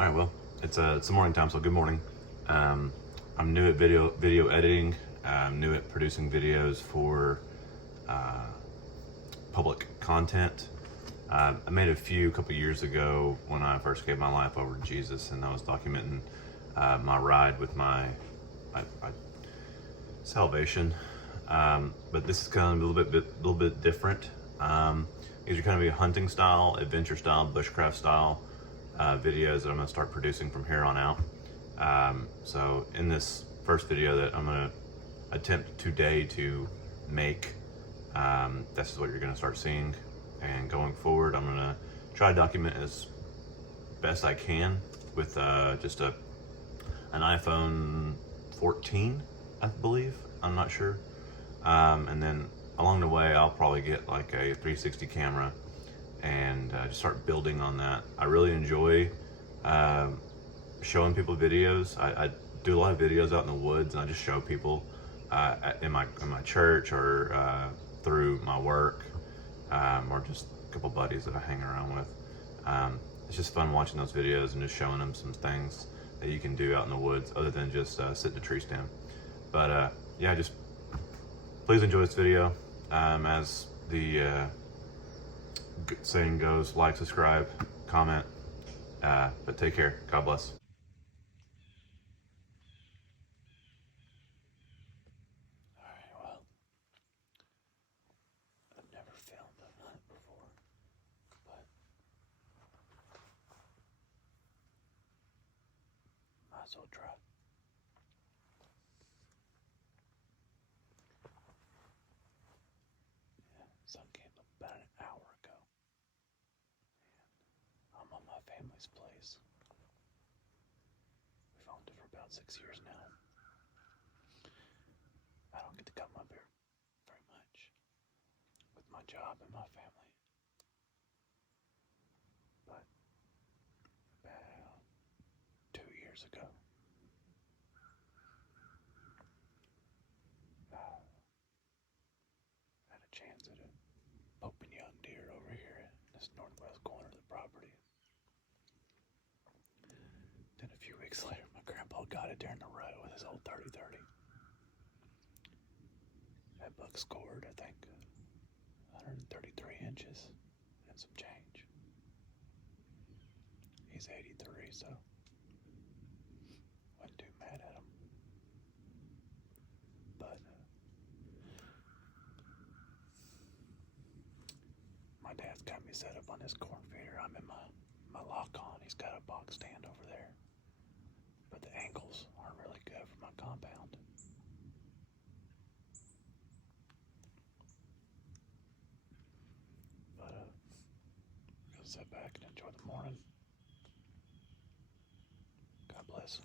All right, well, it's the morning time, so good morning. Um, I'm new at video editing. I'm new at producing videos for uh, public content. I made a few a couple years ago when I first gave my life over to Jesus, and I was documenting my ride with my salvation. But this is kind of a little bit different. These are kind of a hunting style, adventure style, bushcraft style videos that I'm going to start producing from here on out. So in this first video that I'm going to attempt today to make, this is what you're going to start seeing. And going forward, I'm going to try to document as best I can with just an iPhone 14, I believe. I'm not sure. And then along the way, I'll probably get like a 360 camera and just start building on that. I really enjoy showing people videos. I do a lot of videos out in the woods, and I just show people in my church or through my work, or just a couple buddies that I hang around with. It's just fun watching those videos and just showing them some things that you can do out in the woods other than just sit in a tree stand. But yeah, just please enjoy this video. As the saying goes, like, subscribe, comment, but take care. God bless. Alright, well, I've never filmed a hunt before, but might as well try. Yeah, sun came up about an hour ago. I'm on my family's place. We've owned it for about 6 years now. I don't get to come up here very much with my job and my family. But about 2 years ago, I had a chance at a open young deer over here in this northwest corner of the property. Then a few weeks later, my grandpa got it there in the row with his old 30-30. That buck scored, I think, 133 inches and some change. He's 83, so wasn't too mad at him. But my dad's got me set up on his corn feeder. I'm in my lock on. He's got a box stand over there. But the angles aren't really good for my compound. But we're gonna sit back and enjoy the morning. God bless.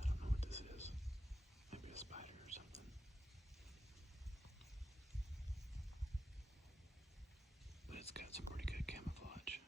I don't know what this is. Maybe a spider or something. But it's got some pretty good camouflage.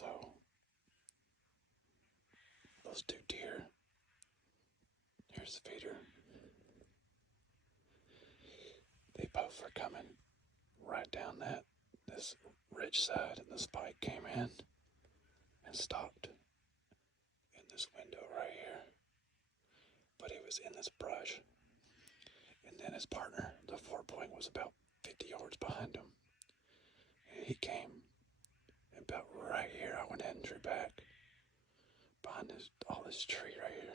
So, those two deer, here's the feeder. They both were coming right down this ridge side, and the spike came in and stopped in this window right here. But he was in this brush. And then his partner, the 4-point, was about 50 yards behind him. And he came about right here. I went ahead and drew back behind all this tree right here.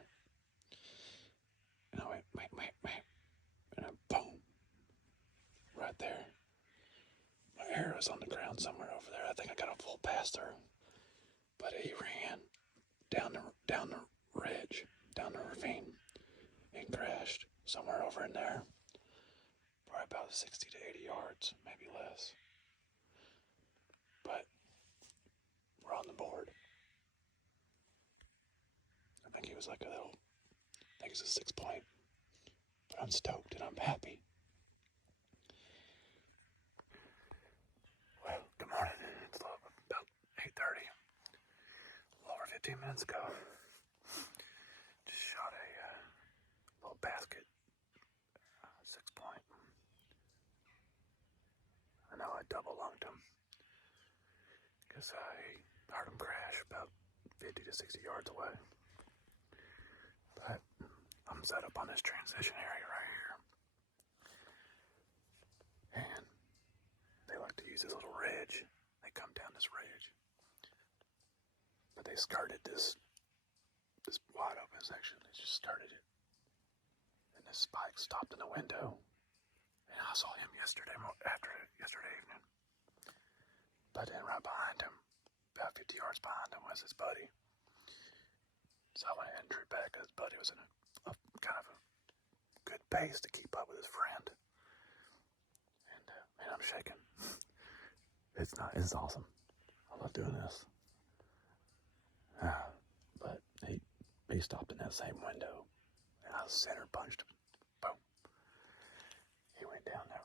And I went, meh. And then boom. Right there. My arrow was on the ground somewhere over there. I think I got a full pass through. But he ran down the ridge, down the ravine, and crashed somewhere over in there. Probably about 60 to 80 yards, maybe less. But we're on the board. I think he was like I think it's a 6-point. But I'm stoked and I'm happy. Well, good morning. It's about 8:30. A little over 15 minutes ago. Just shot a little basket 6-point. I know I double lunged him because I heard him crash about 50 to 60 yards away. But I'm set up on this transition area right here. And they like to use this little ridge. They come down this ridge. But they skirted this wide open section. They just skirted it. And this spike stopped in the window. And I saw him yesterday evening. But then right behind him, about 50 yards behind him, was his buddy. So I went ahead and drew back. His buddy was in a kind of a good pace to keep up with his friend. And man, I'm shaking. It's awesome. I love doing this. But he stopped in that same window, and I center punched him. Boom. He went down that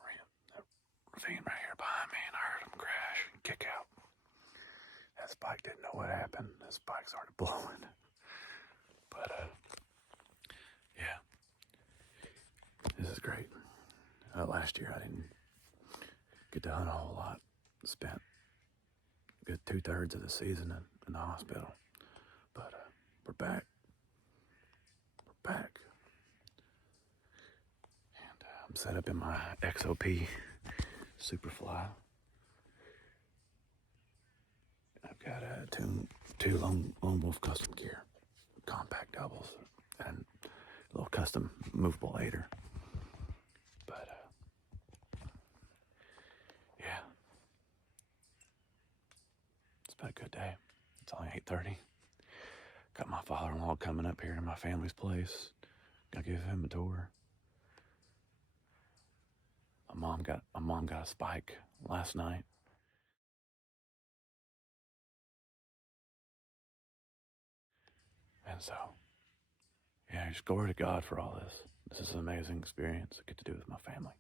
ravine right here behind me, and I heard him crash and kick out. That spike didn't know what happened. That spike started blowing. But yeah, this is great. Last year I didn't get to hunt a whole lot. Spent a good 2/3 of the season in the hospital. But we're back. We're back. And I'm set up in my XOP Superfly. I've got two Lone Wolf custom gear, compact doubles, and a little custom movable aider. But yeah, it's been a good day. It's only 8:30. Got my father-in-law coming up here to my family's place. Gonna give him a tour. My mom got a spike last night. And so, yeah, just glory to God for all this. This is an amazing experience I get to do with my family.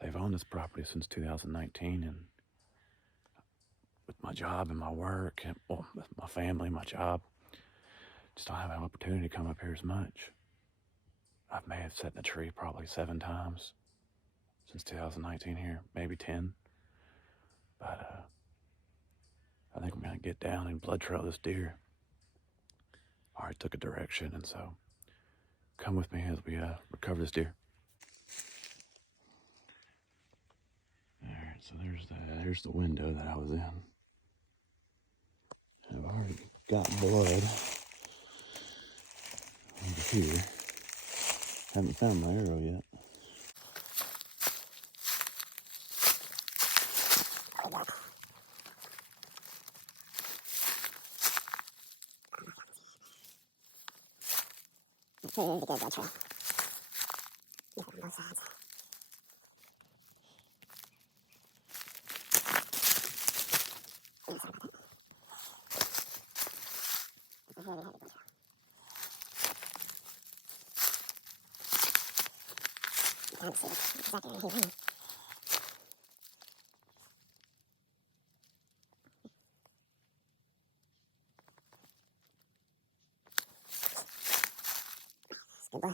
They've owned this property since 2019, and with my job and my work, and with my family, my job, just don't have an opportunity to come up here as much. I may have sat in a tree probably 7 times since 2019 here, maybe 10. But I think I'm gonna get down and blood trail this deer. I already took a direction, and so come with me as we recover this deer. Alright, so there's the window that I was in. I've already got blood over here. Haven't found my arrow yet. Good boy.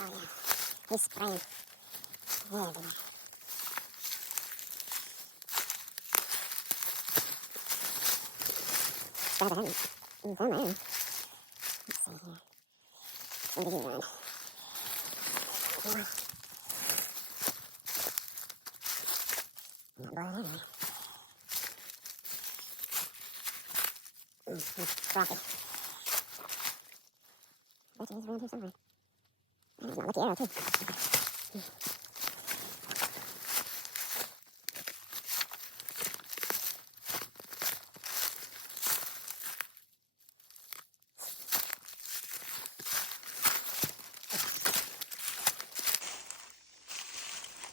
Oh yeah. He's spraying everywhere. Grab it, he's on there. Let's see here. Where did he run? Come on. I'm not blowing anyway. He's frothy. I bet you he's around here somewhere. Man, that's my lucky arrow, too.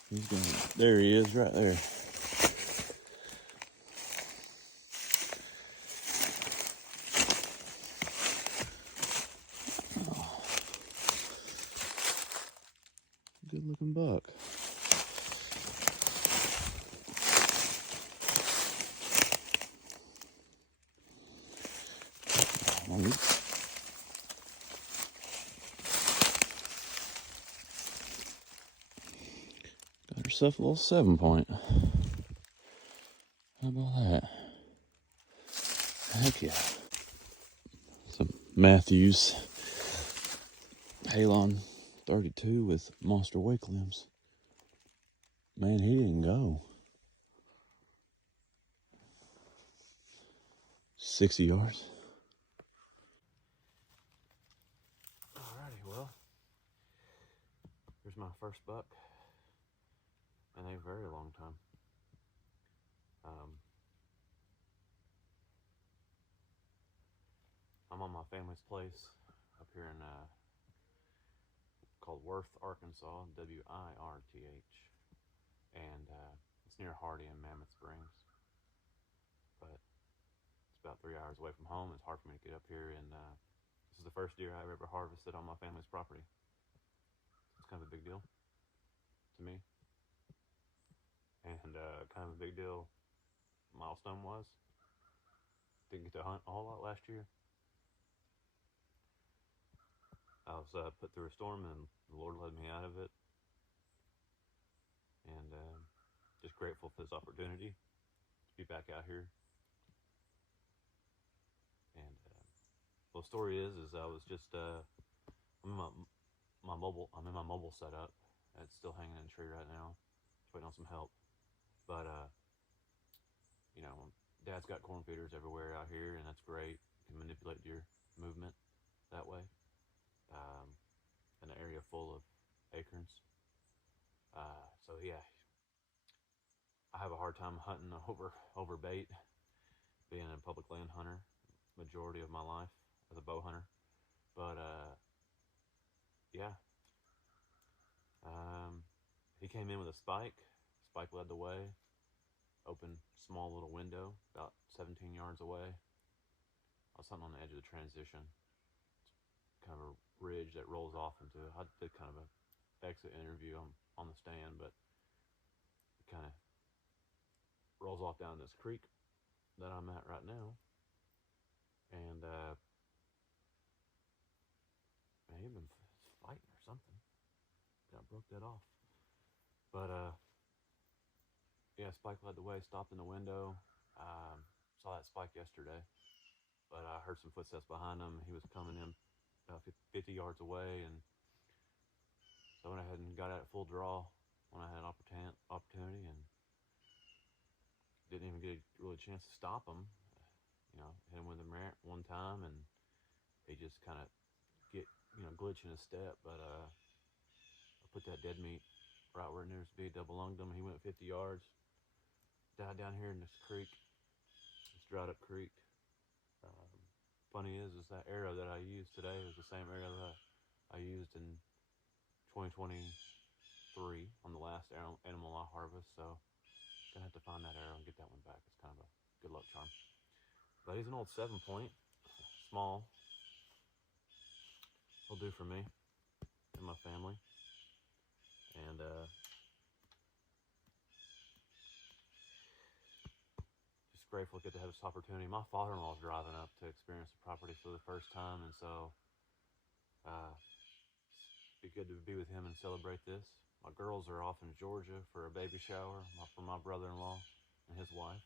He's going. There he is, right there. Oh, good looking buck. Got herself a little 7-point. How about that? Heck yeah. Some Matthews Halon 32 with monster wake limbs. Man, he didn't go. 60 yards. Alrighty, well, here's my first buck in a very long time. I'm on my family's place up here in called Worth, Arkansas, W-I-R-T-H, and it's near Hardy and Mammoth Springs. But it's about 3 hours away from home. It's hard for me to get up here, and this is the first deer I've ever harvested on my family's property. It's kind of a big deal to me, and kind of a big deal milestone was. Didn't get to hunt a whole lot last year. I was put through a storm, and the Lord led me out of it, and just grateful for this opportunity to be back out here. And well, the story is I was just I'm in my mobile setup. It's still hanging in a tree right now. Just waiting on some help. But you know, Dad's got corn feeders everywhere out here, and that's great. You can manipulate deer movement that way. In an area full of acorns. So yeah, I have a hard time hunting over bait, being a public land hunter majority of my life as a bow hunter. But yeah, he came in with a spike. Spike led the way. Open small little window about 17 yards away. I was hunting on the edge of the transition. It's kind of a ridge that rolls off into. I did kind of a exit interview on the stand, but it kind of rolls off down this creek that I'm at right now, and man, he'd been fighting or something. Got broke that off, but yeah, Spike led the way. Stopped in the window. Saw that Spike yesterday, but I heard some footsteps behind him. He was coming in about 50 yards away, and so I went ahead and got at full draw when I had an opportunity, and didn't even get a really chance to stop him. You know, hit him with a Marant one time, and he just kind of glitch in his step. But I put that dead meat right where it needs to be, double lunged him. He went 50 yards, died down here in this creek, this dried up creek. Funny is that arrow that I used today was the same arrow that I used in 2023 on the last animal I harvest. So gonna have to find that arrow and get that one back. It's kind of a good luck charm. But he's an old 7-point, small. He'll do for me and my family. And just grateful to get to have this opportunity. My father-in-law is driving up to experience the property for the first time, and so be good to be with him and celebrate this. My girls are off in Georgia for a baby shower for my brother-in-law and his wife.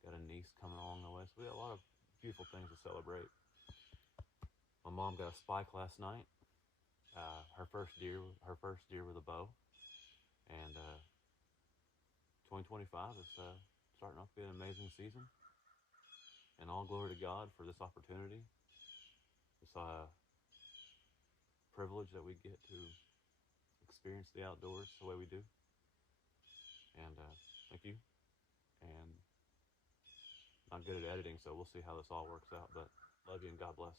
Got a niece coming along the way, so we got a lot of beautiful things to celebrate. My mom got a spike last night. Her first deer with a bow, and 2025 is starting off to be an amazing season. And all glory to God for this opportunity, this privilege that we get to experience the outdoors the way we do. And thank you. And I'm not good at editing, so we'll see how this all works out. But love you and God bless.